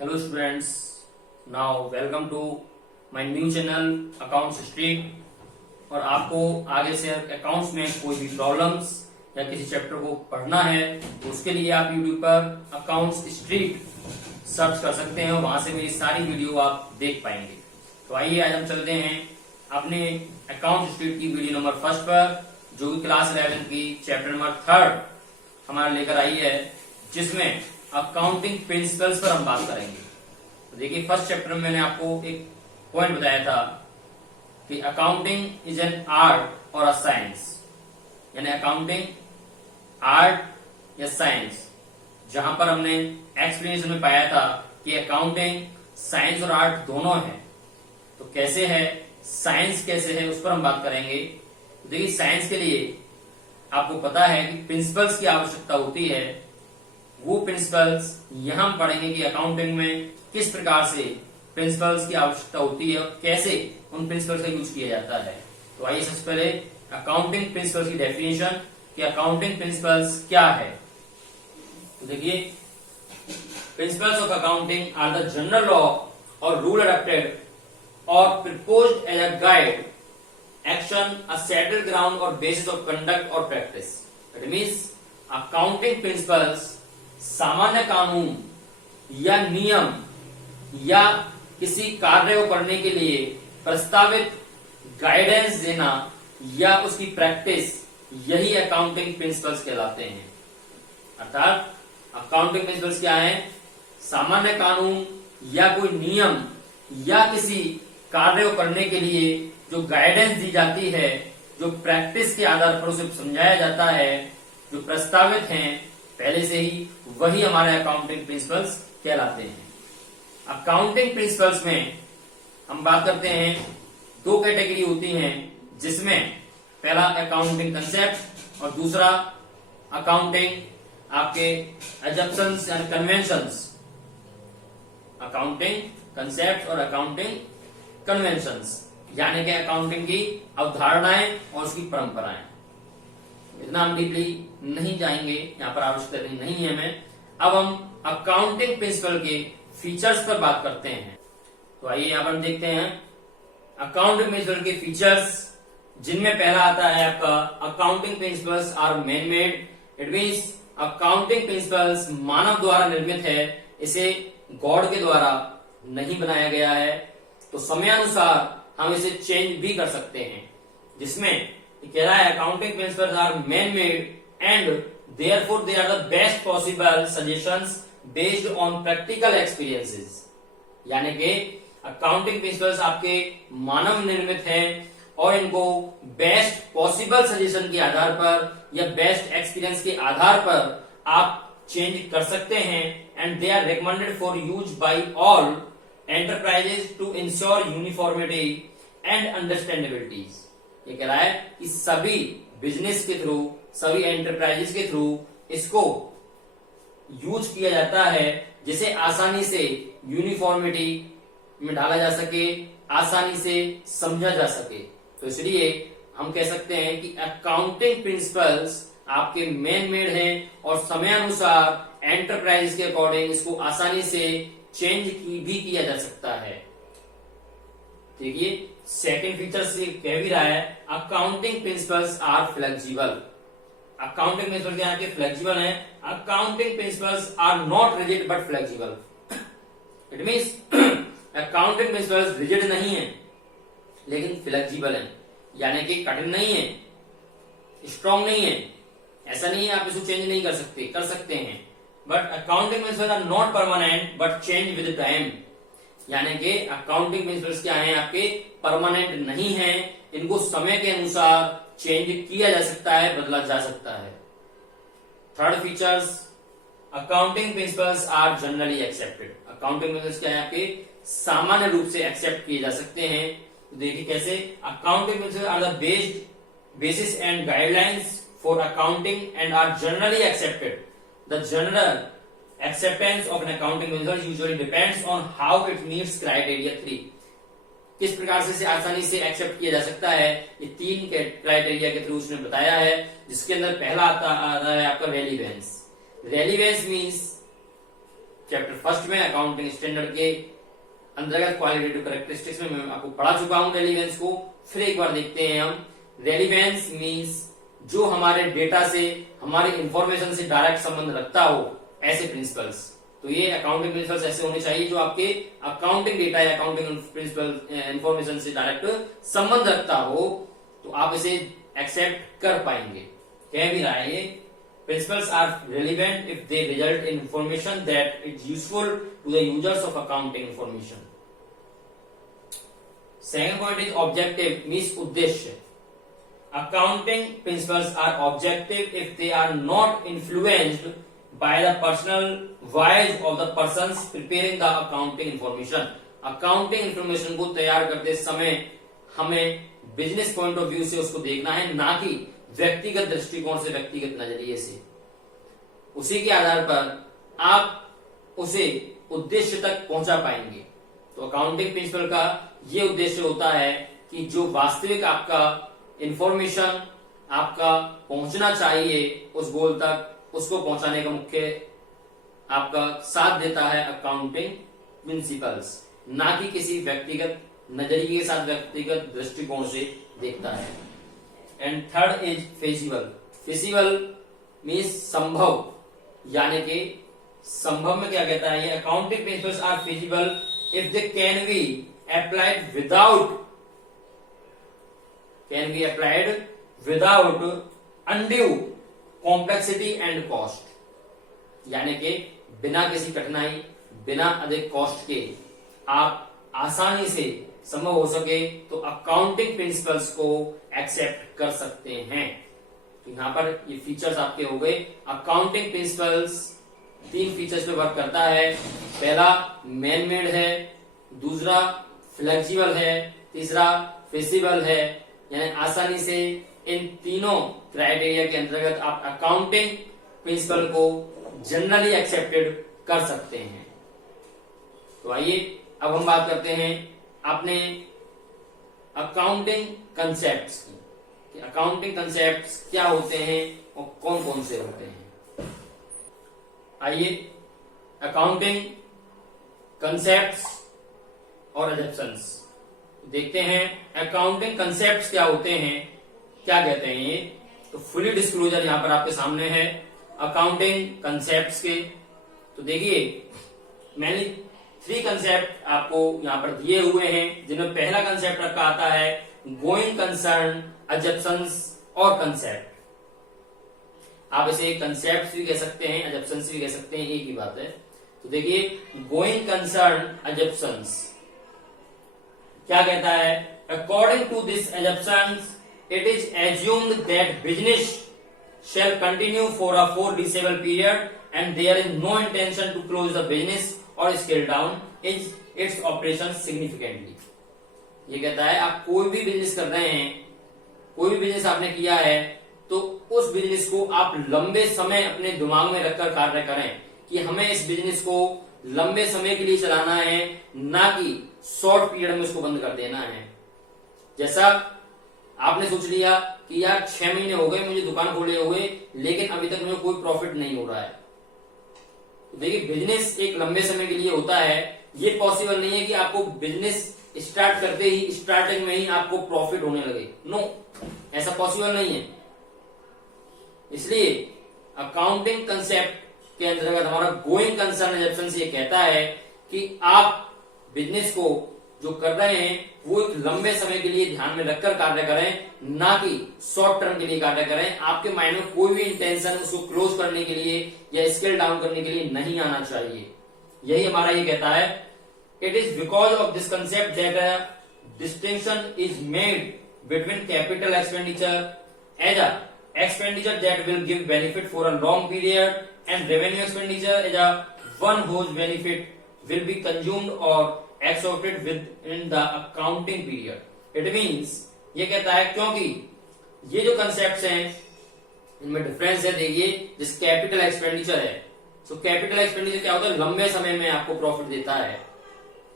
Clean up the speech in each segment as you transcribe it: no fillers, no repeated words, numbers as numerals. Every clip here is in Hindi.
Hello students, now welcome to my new channel accounts street. और आपको आगे से अकाउंट्स में कोई भी प्रॉब्लम्स या किसी चैप्टर को पढ़ना है तो उसके लिए आप YouTube पर अकाउंट्स स्ट्रीट सर्च कर सकते हैं और वहां से मेरी सारी वीडियो आप देख पाएंगे। तो आइए आज हम चलते हैं अपने अकाउंट स्ट्रीट की वीडियो नंबर 1 पर, जो कि क्लास 11 की चैप्टर नंबर 3 हमारा लेकर आई है, जिसमें अकाउंटिंग प्रिंसिपल्स पर हम बात करेंगे। तो देखिए, फर्स्ट चैप्टर में मैंने आपको एक पॉइंट बताया था कि अकाउंटिंग इज एन आर्ट और अ साइंस, यानी अकाउंटिंग आर्ट या साइंस, जहां पर हमने एक्सप्लेनेशन में पाया था कि अकाउंटिंग साइंस और आर्ट दोनों है। तो कैसे है, साइंस कैसे है, उस पर हम बात करेंगे। तो देखिए, साइंस के लिए आपको पता है कि प्रिंसिपल्स की आवश्यकता होती है। वो प्रिंसिपल्स यहां हम पढ़ेंगे कि अकाउंटिंग में किस प्रकार से प्रिंसिपल्स की आवश्यकता होती है और कैसे उन प्रिंसिपल्स का यूज किया जाता है। तो आइए सबसे पहले अकाउंटिंग प्रिंसिपल्स की डेफिनेशन कि अकाउंटिंग प्रिंसिपल्स क्या है। तो देखिए, principles of accounting are the general law और रूल अडॉप्टेड और proposed as a guide action, a settled ground और बेसिस ऑफ कंडक्ट और practice. It means accounting principles सामान्य कानून या नियम या किसी कार्य को करने के लिए प्रस्तावित गाइडेंस देना या उसकी प्रैक्टिस, यही अकाउंटिंग प्रिंसिपल्स कहलाते हैं। अर्थात अकाउंटिंग प्रिंसिपल्स क्या है? सामान्य कानून या कोई नियम या किसी कार्य को करने के लिए जो गाइडेंस दी जाती है, जो प्रैक्टिस के आधार पर उसे समझाया जाता है, जो प्रस्तावित हैं पहले से ही, वही हमारे अकाउंटिंग प्रिंसिपल्स कहलाते हैं। अकाउंटिंग प्रिंसिपल्स में हम बात करते हैं, दो कैटेगरी होती हैं, जिसमें पहला अकाउंटिंग कंसेप्ट और दूसरा अकाउंटिंग आपके assumptions and conventions. Accounting concept और अकाउंटिंग कन्वेंशंस, यानी कि अकाउंटिंग की अवधारणाएं और उसकी परंपराएं। इतना हम डीपली नहीं जाएंगे, यहाँ पर आवश्यकता नहीं है हमें। अब हम अकाउंटिंग प्रिंसिपल के फीचर्स पर बात करते हैं। तो आइए यहाँ पर हम देखते हैं अकाउंटिंग प्रिंसिपल के फीचर्स, जिनमें पहला आता है आपका accounting principles are man made. It means accounting principles मानव द्वारा निर्मित है, इसे गॉड के द्वारा नहीं बनाया गया है। तो समयानुसार हम इसे चेंज भी कर सकते हैं, जिसमें कह रहा है accounting principles are man made and therefore they are the best possible suggestions based on practical experiences. यानी कि अकाउंटिंग प्रिंसिपल्स आपके मानव निर्मित हैं और इनको बेस्ट पॉसिबल सजेशन के आधार पर या बेस्ट एक्सपीरियंस के आधार पर आप चेंज कर सकते हैं। And they are recommended for use by all enterprises to ensure uniformity and understandability. ये कह रहा है कि सभी बिजनेस के थ्रू, सभी एंटरप्राइजेस के थ्रू इसको यूज किया जाता है, जिसे आसानी से यूनिफॉर्मिटी में डाला जा सके, आसानी से समझा जा सके। तो इसलिए हम कह सकते हैं कि अकाउंटिंग प्रिंसिपल्स आपके मैन मेड हैं और समयानुसार एंटरप्राइज के अकॉर्डिंग इसको आसानी से चेंज भी किया जा सकता है। देखिए, सेकेंड फीचर से कह भी रहा है accounting principles are flexible. Accounting principle क्या है? फ्लेक्सिबल है। Accounting principles are not rigid but flexible. It means accounting principles rigid नहीं है लेकिन फ्लेक्सिबल है, यानी कि कठिन नहीं है, स्ट्रॉन्ग नहीं है। ऐसा नहीं है आप इसको चेंज नहीं कर सकते, कर सकते हैं। But accounting principles are not permanent but change with time. यानी कि अकाउंटिंग प्रिंसिपल्स क्या हैं? आपके परमानेंट नहीं है, इनको समय के अनुसार चेंज किया जा सकता है, बदला जा सकता है। Third features, accounting principles are generally accepted. Accounting principles क्या है? आपके सामान्य रूप से एक्सेप्ट किए जा सकते हैं। तो देखिए कैसे, accounting principles are the basis and guidelines for accounting and are generally accepted. The general acceptance of an accounting principle usually depends on how it meets criteria 3। किस प्रकार से इसे आसानी से एक्सेप्ट किया जा सकता है, ये 3 क्राइटेरिया के थ्रू उसने बताया है, जिसके अंदर पहला आता है आपका relevance. Relevance means chapter first में अकाउंटिंग स्टैंडर्ड के अंतर्गत क्वालिटेटिव कैरेक्टरिस्टिक्स में मैं आपको पढ़ा चुका हूं रेलिवेंस को। फिर एक बार देखते हैं हम। रेलिवेंस मीन्स जो हमारे डेटा से, हमारे इंफॉर्मेशन से डायरेक्ट संबंध रखता हो, ऐसे प्रिंसिपल्स। तो ये अकाउंटिंग प्रिंसिपल्स ऐसे होने चाहिए जो आपके अकाउंटिंग डेटा या अकाउंटिंग प्रिंसिपल इंफॉर्मेशन से डायरेक्ट संबंध रखता हो, तो आप इसे एक्सेप्ट कर पाएंगे। कह भी रहा है ये, principles are relevant if they result in information that is useful to the users of accounting information. Second point is objective, means उद्देश्य। Accounting principles are objective if they are not influenced by the personal views of the persons preparing the accounting information. Accounting information को तैयार करते समय हमें बिजनेस पॉइंट ऑफ व्यू से उसको देखना है, ना कि व्यक्तिगत दृष्टिकोण से, व्यक्तिगत नजरिए से। उसी के आधार पर आप उसे उद्देश्य तक पहुंचा पाएंगे। तो अकाउंटिंग प्रिंसिपल का ये उद्देश्य होता है कि जो वास्तविक आपका इंफॉर्मेशन आपका पहुंचना चाहिए उस गोल तक, उसको पहुंचाने का मुख्य आपका साथ देता है अकाउंटिंग प्रिंसिपल्स, ना कि किसी व्यक्तिगत नजरिए के साथ, व्यक्तिगत दृष्टिकोण से देखता है। And third is feasible. Feasible means संभव, यानी कि संभव में क्या कहता है ये, accounting principles are feasible if they can be applied without undue complexity and cost. यानी कि बिना किसी कठिनाई, बिना अधिक कॉस्ट के आप आसानी से संभव हो सके तो अकाउंटिंग प्रिंसिपल्स को एक्सेप्ट कर सकते हैं। तो यहां पर ये फीचर्स आपके हो गए। अकाउंटिंग प्रिंसिपल्स 3 फीचर्स पे वर्क करता है। पहला मैन मेड है, दूसरा फ्लेक्सिबल है, तीसरा फेसिबल है। यानी आसानी से इन तीनों क्राइटेरिया के अंतर्गत आप अकाउंटिंग प्रिंसिपल को जनरली एक्सेप्टेड कर सकते हैं। तो आइए अब हम बात करते हैं अपने अकाउंटिंग कंसेप्ट्स की, कि अकाउंटिंग कंसेप्ट्स क्या होते हैं और कौन कौन से होते हैं। आइए अकाउंटिंग कंसेप्ट्स और अजम्पशंस देखते हैं। अकाउंटिंग कंसेप्ट्स क्या होते हैं, क्या कहते हैं ये, तो फुली डिस्क्लोजर यहां पर आपके सामने है अकाउंटिंग कंसेप्ट्स के। तो देखिए मैंने 3 कंसेप्ट आपको यहां पर दिए हुए हैं, जिनमें पहला कंसेप्ट आपका आता है गोइंग कंसर्न, अजम्पशंस और कंसेप्ट। आप इसे कंसेप्ट भी कह सकते हैं, अजम्पशंस भी कह सकते हैं, एक ही बात है। तो देखिए गोइंग कंसर्न अजम्पशंस क्या कहता है, according to this assumptions it is assumed that business shall continue for a foreseeable period and there is no intention to close the business or scale down its operations significantly। ये कहता है आप कोई भी बिजनेस कर रहे हैं, कोई भी बिजनेस आपने किया है, तो उस बिजनेस को आप लंबे समय अपने दिमाग में रखकर कार्य करें कि हमें इस बिजनेस को लंबे समय के लिए चलाना है, ना कि शॉर्ट पीरियड में उसको बंद कर देना है। जैसा आपने सोच लिया कि यार 6 महीने हो गए मुझे दुकान खोले हुए, लेकिन अभी तक मुझे कोई प्रॉफिट नहीं हो रहा है। तो देखिए बिजनेस एक लंबे समय के लिए होता है। ये पॉसिबल नहीं है कि आपको बिजनेस स्टार्ट करते ही, स्टार्टिंग में ही आपको प्रॉफिट होने लगे। नो, ऐसा पॉसिबल नहीं है। इसलिए अकाउंटिंग कंसेप्ट के अंतर्गत हमारा गोइंग कंसर्न अजम्पशन ये कहता है कि आप बिजनेस को जो कर रहे हैं वो एक लंबे समय के लिए ध्यान में रखकर कार्य करें, ना कि शॉर्ट टर्म के लिए कार्य करें। आपके माइंड में कोई भी इंटेंशन उसको क्लोज करने के लिए या स्केल डाउन करने के लिए नहीं आना चाहिए। यही हमारा ये कहता है। It is because of this concept that a distinction is made between capital expenditure as a expenditure that will give benefit for a long period and revenue expenditure is a one whose benefit will be consumed or exhausted within the accounting period. It means ये कहता है क्योंकि ये जो कंसेप्ट हैं इनमें डिफरेंस है। देखिए जिस कैपिटल एक्सपेंडिचर है, तो कैपिटल एक्सपेंडिचर क्या होता है, लंबे समय में आपको प्रॉफिट देता है।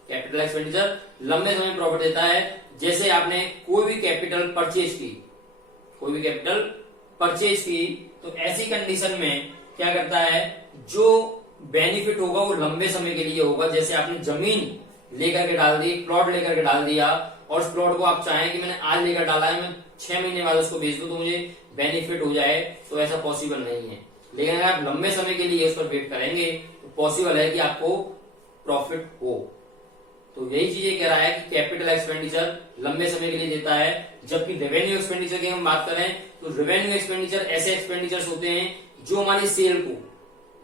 कैपिटल एक्सपेंडिचर लंबे समय में प्रॉफिट देता है। जैसे आपने कोई भी कैपिटल परचेज की, कोई भी कैपिटल परचेज की, तो ऐसी कंडीशन में क्या करता है, जो बेनिफिट होगा वो लंबे समय के लिए होगा। जैसे आपने जमीन लेकर के डाल दी, प्लॉट लेकर के डाल दिया, और उस प्लॉट को आप चाहें कि मैंने आज लेकर डाला है, मैं 6 महीने बाद उसको बेच दूं तो मुझे बेनिफिट हो जाए, तो ऐसा पॉसिबल नहीं है। लेकिन अगर आप लंबे समय के लिए उस पर वेट करेंगे तो पॉसिबल है कि आपको प्रॉफिट हो। तो यही चीज ये कह रहा है कि कैपिटल एक्सपेंडिचर लंबे समय के लिए देता है। जबकि रेवेन्यू एक्सपेंडिचर की हम बात करें तो रेवेन्यू एक्सपेंडिचर ऐसे एक्सपेंडिचर्स होते हैं जो हमारी सेल को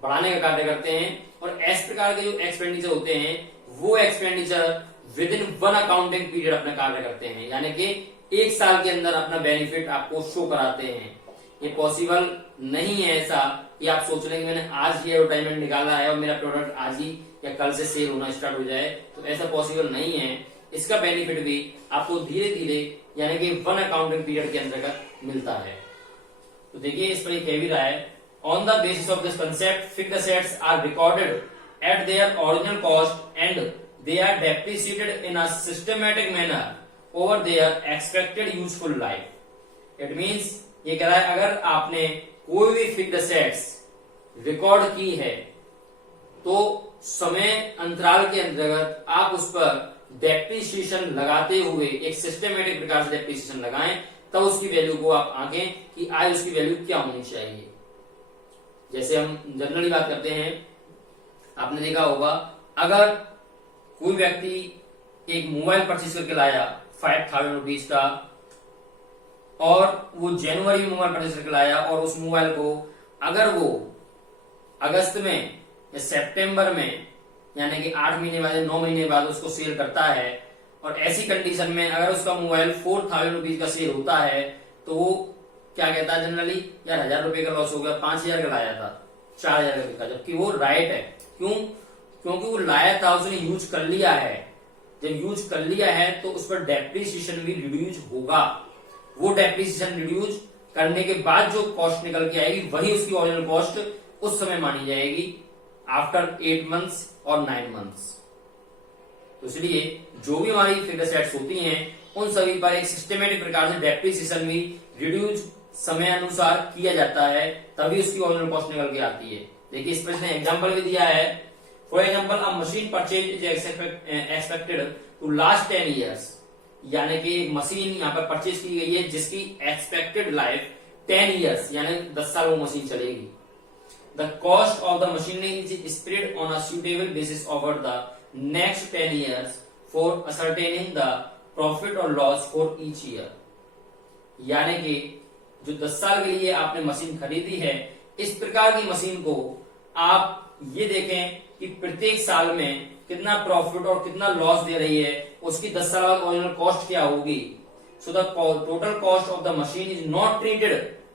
बढ़ाने का कार्य करते हैं, और इस प्रकार के जो एक्सपेंडिचर होते हैं वो expenditure with in 1 accounting period अपना कार्य करते हैं, यानी कि 1 साल के अंदर अपना बेनिफिट आपको शो कराते हैं। ये पॉसिबल नहीं है ऐसा कि आप सोच रहे हैं कि मैंने आज ये एडवर्टाइजमेंट निकाला है और मेरा प्रोडक्ट आज ही या कल से सेल होना स्टार्ट हो जाए, तो ऐसा पॉसिबल नहीं है। इसका बेनिफिट भी आपको धीरे धीरे यानी कि 1 अकाउंटिंग पीरियड के अंतर्गत मिलता है। तो देखिए इस पर कह भी रहा है, on the basis of this concept fixed assets are recorded at their original cost and they are depreciated in a systematic manner over their expected useful life. It means ये कह रहा है अगर आपने कोई भी फिक्स्ड एसेट्स रिकॉर्ड की है तो समय अंतराल के अंतर्गत आप उस पर डेप्रिसिएशन लगाते हुए एक सिस्टमेटिक प्रकार से डेप्रिसिएशन लगाएं, तब उसकी वैल्यू को आप आंकें कि आज उसकी वैल्यू क्या होनी चाहिए। जैसे हम जनरली बात करते हैं, आपने देखा होगा अगर कोई व्यक्ति एक मोबाइल परचेज करके लाया 5000 रुपीज का, और वो जनवरी में मोबाइल परचेज करके लाया, और उस मोबाइल को अगर वो अगस्त में या सितंबर में यानी कि 8 महीने बाद या 9 महीने बाद उसको सेल करता है, और ऐसी कंडीशन में अगर उसका मोबाइल 4000 रुपीज का सेल होता है, तो वो क्या कहता है जनरली, यार 1000 रुपए का लॉस हो गया, 5000 का लाया था 4000 का बिका, जबकि वो राइट है। क्यों? क्योंकि वो लाया था, उसने यूज कर लिया है। जब यूज कर लिया है तो उस पर डेप्रिसिएशन भी रिड्यूज होगा। वो डेप्रिसिएशन रिड्यूज करने के बाद जो कॉस्ट निकल के आएगी वही उसकी ओरिजिनल कॉस्ट उस समय मानी जाएगी, आफ्टर 8 मंथ्स और 9 मंथ्स। तो इसलिए जो भी हमारी फिक्स्ड एसेट्स होती हैं उन सभी पर एक सिस्टमेटिक प्रकार से डेप्रिसिएशन भी रिड्यूज समय अनुसार किया जाता है, तभी उसकी ओरिजिनल कॉस्ट निकल के आती है। देखिए इस पर इसने एग्जाम्पल भी दिया है। For example a machine purchase is expected to last 10 years, यानी कि मशीन यहाँ पर परचेज की गई है जिसकी एक्सपेक्टेड लाइफ 10 ईयर्स यानी 10 साल वो मशीन चलेगी। The cost of the machinery is spread on a suitable basis over the next 10 years for ascertaining the profit or loss for each year। यानी कि जो 10 साल के लिए आपने मशीन खरीदी है, इस प्रकार की मशीन को आप ये देखें कि प्रत्येक साल में कितना प्रॉफिट और कितना लॉस दे रही है, उसकी 10 साल बाद ओरिजिनल कॉस्ट क्या होगी। So the total cost of the machine is not treated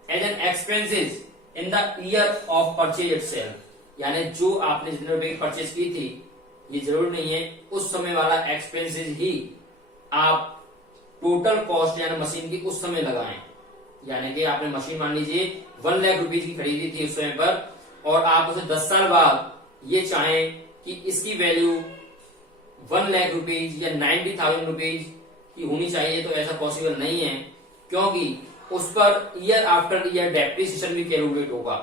as an expenses in the year of purchase itself, यानी जो आपने जितने रुपए की परचेज की थी, ये जरूर नहीं है उस समय वाला एक्सपेंसेस ही आप टोटल कॉस्ट यानी मशीन की उस समय लगाएं। यानी कि आपने मशीन मान लीजिए 1 लाख रुपीज की खरीदी थी उस समय पर, और आप उसे 10 साल बाद ये चाहें कि इसकी वैल्यू 1 लाख रुपीज या 90,000 रुपीज की होनी चाहिए, तो ऐसा पॉसिबल नहीं है, क्योंकि उस per year after year depreciation भी कैलकुलेट होगा।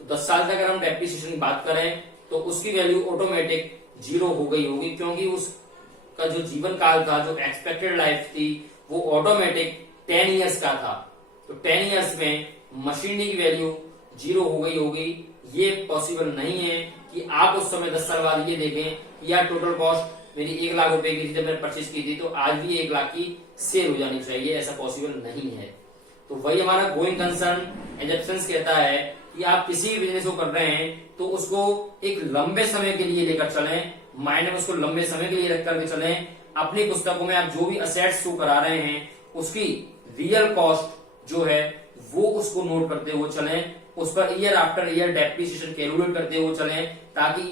तो 10 साल तक अगर हम डेप्रिसिएशन की बात करें तो उसकी वैल्यू ऑटोमेटिक 0 हो गई होगी, क्योंकि उसका जो जीवन काल था, जो एक्सपेक्टेड लाइफ थी, वो ऑटोमेटिक 10 ईयर्स का था। तो 10 ईयर्स में मशीनरी की वैल्यू 0 हो गई होगी। ये पॉसिबल नहीं है कि आप उस समय 10 साल बाद ये देखें यार टोटल कॉस्ट मेरी 1 लाख रुपए की थी जब मैंने परचेज की थी, तो आज भी 1 लाख की सेल हो जानी चाहिए, ऐसा पॉसिबल नहीं है। तो वही हमारा गोइंग कंसर्न एजप्शंस कहता है कि आप किसी भी बिजनेस को कर रहे हैं तो उसको एक लंबे समय के लिए लेकर चलें, माइंड में उसको लंबे समय के लिए रख करके चलें। अपनी पुस्तकों में आप जो भी असेट्स शो करा रहे हैं उसकी रियल कॉस्ट जो है वो उसको नोट करते हुए चलें, उस per year after year depreciation calculate करते हुए चलें, ताकि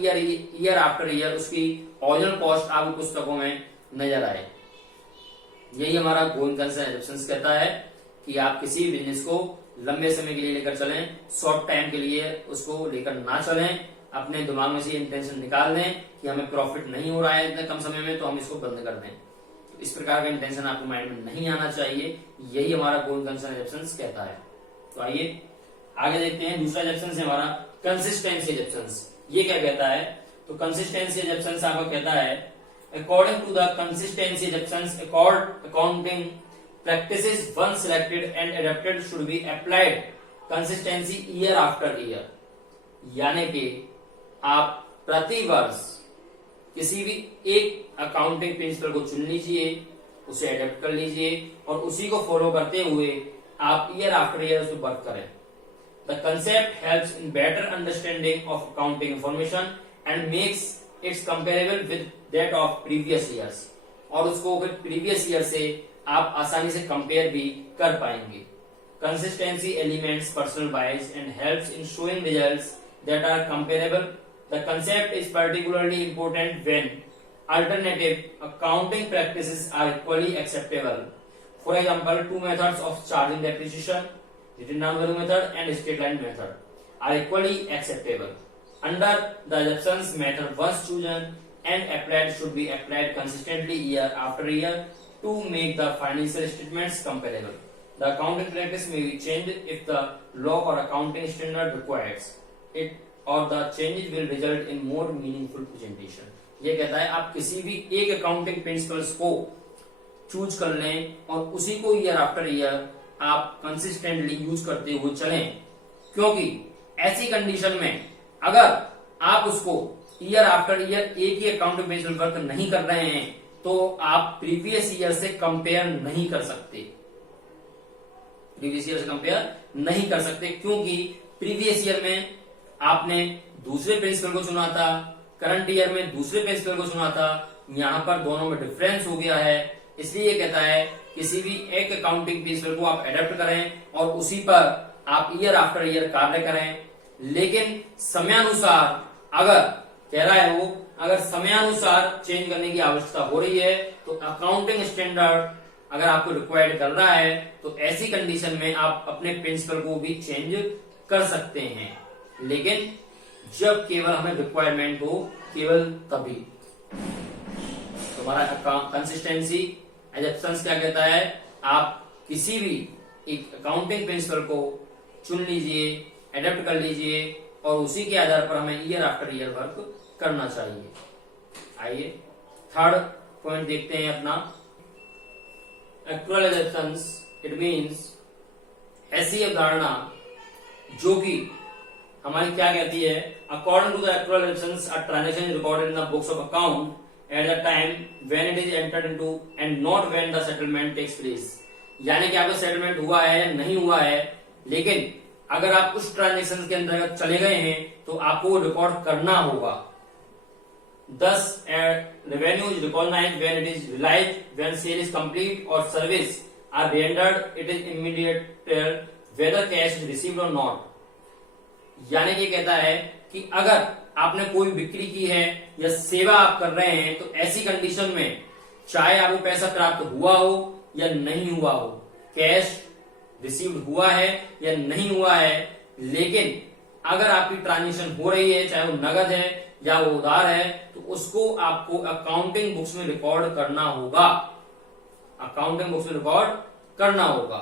ईयर आफ्टर ईयर उसकी ओरिजिनल कॉस्ट आपकी पुस्तकों में नजर आए। यही हमारा गोइंग कंसर्न एजप्शंस कहता है कि आप किसी बिजनेस को लंबे समय के लिए लेकर चलें, शॉर्ट टाइम के लिए उसको लेकर ना चलें। अपने दिमाग में से इंटेंशन निकाल दें कि हमें प्रॉफिट नहीं हो रहा है इतने कम समय में, तो हम इसको बंद कर दें। तो इस प्रकार का इंटेंशन आपके माइंड में नहीं आना चाहिए। यही हमारा गोइंग कंसर्न एजप्शंस कहता है। तो आइए आगे देखते हैं। दूसरा एजप्शंस है हमारा कंसिस्टेंसी एजप्शंस, ये क्या कहता है, तो कंसिस्टेंसी एजम्पशंस आपको कहता है according to the consistency assumptions accounting practices one selected and adapted should be applied consistency year after year. यानी कि आप प्रति वर्ष किसी भी एक अकाउंटिंग प्रिंसिपल को चुन लीजिए, उसे एडेप्ट कर लीजिए और उसी को फॉलो करते हुए आप ईयर आफ्टर ईयर उसमें वर्क करें। The concept helps in better understanding of accounting information and makes it's comparable with that of previous years, और उसको फिर प्रीवियस ईयर से आप आसानी से कंपेयर भी कर पाएंगे। Consistency elements personal bias and helps in showing results that are comparable. The concept is particularly important when alternative accounting practices are equally acceptable. For example, two methods of charging depreciation, written down value method and straight line method, are equally acceptable. Under the assumptions method once chosen and applied should be applied consistently year after year to make the financial statements comparable. The accounting practice may be changed if the law or accounting standard requires it or the changes will result in more meaningful presentation. ये कहता है आप किसी भी एक अकाउंटिंग प्रिंसिपल्स को चूज कर लें और उसी को ईयर आफ्टर ईयर आप कंसिस्टेंटली यूज करते हुए चलें, क्योंकि ऐसी कंडीशन में अगर आप उसको ईयर आफ्टर ईयर एक ही अकाउंटिंग प्रिंसिपल वर्क नहीं कर रहे हैं तो आप प्रीवियस ईयर से कंपेयर नहीं कर सकते, प्रीवियस ईयर से कंपेयर नहीं कर सकते, क्योंकि प्रीवियस ईयर में आपने दूसरे प्रिंसिपल को चुना था, करंट ईयर में दूसरे प्रिंसिपल को चुना था, यहाँ पर दोनों में डिफरेंस हो गया है। इसलिए कहता है किसी भी एक अकाउंटिंग प्रिंसिपल को आप एडेप्ट करें और उसी पर आप ईयर आफ्टर ईयर कार्य करें, लेकिन समयानुसार अगर कह रहा है वो अगर समयानुसार चेंज करने की आवश्यकता हो रही है तो अकाउंटिंग स्टैंडर्ड अगर आपको रिक्वायर्ड कर रहा है तो ऐसी कंडीशन में आप अपने प्रिंसिपल को भी चेंज कर सकते हैं, लेकिन जब केवल हमें रिक्वायरमेंट हो केवल तभी। तो हमारा कंसिस्टेंसी एजम्पशंस क्या कहता है, आप किसी भी एक अकाउंटिंग प्रिंसिपल को चुन लीजिए, एडेप्ट कर लीजिए और उसी के आधार पर हमें ईयर आफ्टर ईयर वर्क करना चाहिए। आइए थर्ड पॉइंट देखते हैं अपना, एक्चुअल एजम्पशंस। इट मींस ऐसी अवधारणा जो कि हमारी क्या कहती है, according to the actual assumptions a transaction is recorded in the books of account at the time when it is entered into and not when the settlement takes place. यानी कि आपका सेटलमेंट हुआ है या नहीं हुआ है, लेकिन अगर आप उस ट्रांजैक्शन के अंतर्गत चले गए हैं तो आपको रिकॉर्ड करना होगा। Thus, revenue is recognized when it is realized, when sale is complete or service are rendered. It is immediate whether cash is received or not. यानी कि कहता है कि अगर आपने कोई बिक्री की है या सेवा आप कर रहे हैं तो ऐसी कंडीशन में चाहे आपको पैसा प्राप्त हुआ हो या नहीं हुआ हो, कैश रिसीव्ड हुआ है या नहीं हुआ है, लेकिन अगर आपकी ट्रांजेक्शन हो रही है चाहे वो नगद है या वो उधार है तो उसको आपको अकाउंटिंग बुक्स में रिकॉर्ड करना होगा, अकाउंटिंग बुक्स में रिकॉर्ड करना होगा।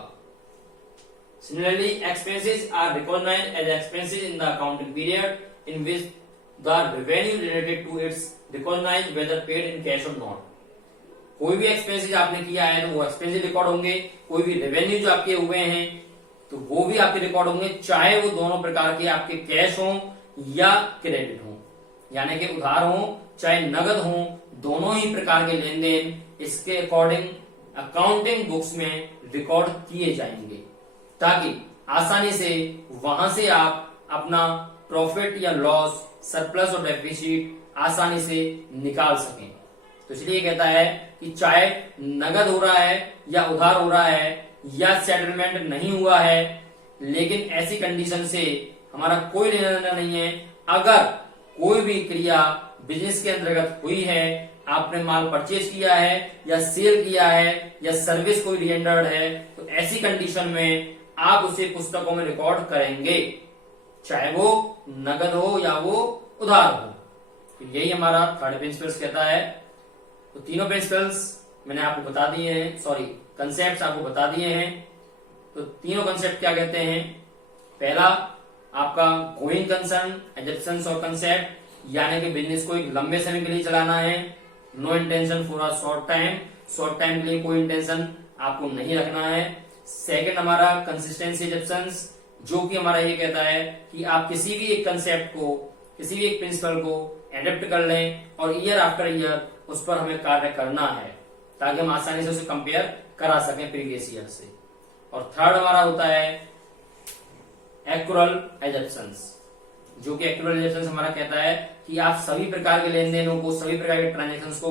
Similarly, expenses are recognized as expenses in the accounting period in which the revenue related to it's recognized whether paid in cash or not. कोई भी एक्सपेंसेस आपने किया है तो वो एक्सपेंसेस रिकॉर्ड होंगे, कोई भी रेवेन्यू जो आपके हुए हैं तो वो भी आपके रिकॉर्ड होंगे, चाहे वो दोनों प्रकार के आपके कैश हों या क्रेडिट हों, यानी कि उधार हो चाहे नगद हो, दोनों ही प्रकार के लेन देन इसके अकॉर्डिंग अकाउंटिंग बुक्स में रिकॉर्ड किए जाएंगे, ताकि आसानी से वहां से आप अपना प्रॉफिट या लॉस, सरप्लस और डेफिसिट आसानी से निकाल सकें। तो इसलिए कहता है कि चाहे नगद हो रहा है या उधार हो रहा है या सेटलमेंट नहीं हुआ है, लेकिन ऐसी कंडीशन से हमारा कोई लेना देना नहीं है। अगर कोई भी क्रिया बिजनेस के अंतर्गत हुई है, आपने माल परचेज किया है या सेल किया है या सर्विस कोई रिएंडर्ड है, तो ऐसी कंडीशन में आप उसे पुस्तकों में रिकॉर्ड करेंगे, चाहे वो नगद हो या वो उधार हो। तो यही हमारा थर्ड प्रिंसिपल्स कहता है। तो तीनों प्रिंसिपल्स मैंने आपको बता दिए हैं, सॉरी कंसेप्ट आपको बता दिए हैं। तो तीनों कंसेप्ट क्या कहते हैं, पहला आपका गोइंग कंसर्न, एजप्शंस और कंसेप्ट, यानी कि बिजनेस को एक लंबे समय के लिए चलाना है। No intention for a short time, short time के लिए कोई इंटेंशन आपको नहीं रखना है। सेकंड हमारा कंसिस्टेंसी एजप्शंस, जो कि हमारा ये कहता है कि आप किसी भी एक कंसेप्ट को, किसी भी एक प्रिंसिपल को एडेप्ट कर लें और ईयर आफ्टर ईयर उस पर हमें कार्य करना है, ताकि हम आसानी से उसे कंपेयर करा सकें प्रीवियस ईयर से। और थर्ड हमारा होता है एक्युरल एजप्शंस, जो कि एक्युरल एजप्शंस हमारा कहता है कि आप सभी प्रकार के लेन देनों को, सभी प्रकार के ट्रांजेक्शन्स को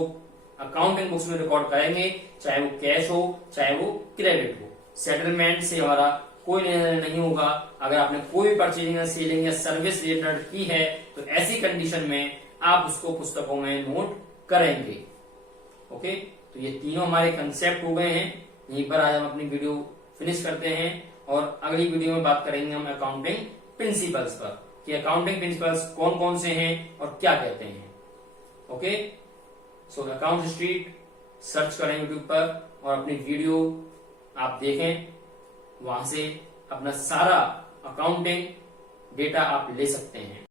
अकाउंटिंग बुक्स में रिकॉर्ड करेंगे, चाहे वो कैश हो चाहे वो क्रेडिट हो। सेटलमेंट से हमारा कोई निर्णय नहीं होगा। अगर आपने कोई भी परचेजिंग या सेलिंग या सर्विस रिलेटेड की है तो ऐसी कंडीशन में आप उसको पुस्तकों में नोट करेंगे। ओके, तो ये तीनों हमारे कंसेप्ट हो गए हैं। यहीं पर आज हम अपनी वीडियो फिनिश करते हैं और अगली वीडियो में बात करेंगे हम अकाउंटिंग प्रिंसिपल्स पर, कि अकाउंटिंग प्रिंसिपल्स कौन कौन से हैं और क्या कहते हैं। Okay, so account street search करें यूट्यूब पर और अपनी वीडियो आप देखें, वहां से अपना सारा अकाउंटिंग डेटा आप ले सकते हैं।